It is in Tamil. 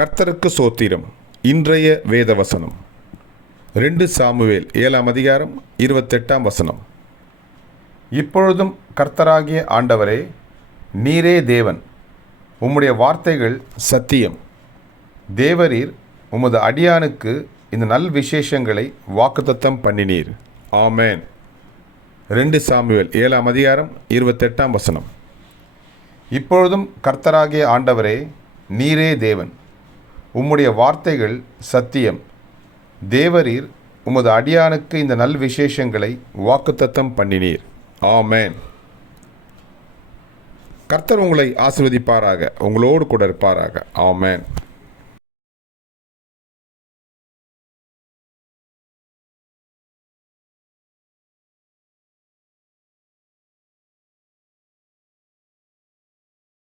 கர்த்தருக்கு சோத்திரம். இன்றைய வேதவசனம் 2 சாமுவேல் 7ஆம் அதிகாரம் 28ஆம் வசனம். இப்பொழுதும் கர்த்தராகிய ஆண்டவரே, நீரே தேவன், உம்முடைய வார்த்தைகள் சத்தியம். தேவரீர் உமது அடியானுக்கு இந்த நல் விசேஷங்களை வாக்குத்தத்தம் பண்ணினீர். ஆமேன். 2 சாமுவேல் 7ஆம் அதிகாரம் 28ஆம் வசனம். இப்பொழுதும் கர்த்தராகிய ஆண்டவரே, நீரே தேவன், உம்முடைய வார்த்தைகள் சத்தியம். தேவரீர் உமது அடியானுக்கு இந்த நல் விசேஷங்களை வாக்குத்தத்தம் பண்ணினீர். ஆமேன். கர்த்தர் உங்களை ஆசீர்வதிப்பாராக, உங்களோடு கூட இருப்பாராக. ஆமேன்.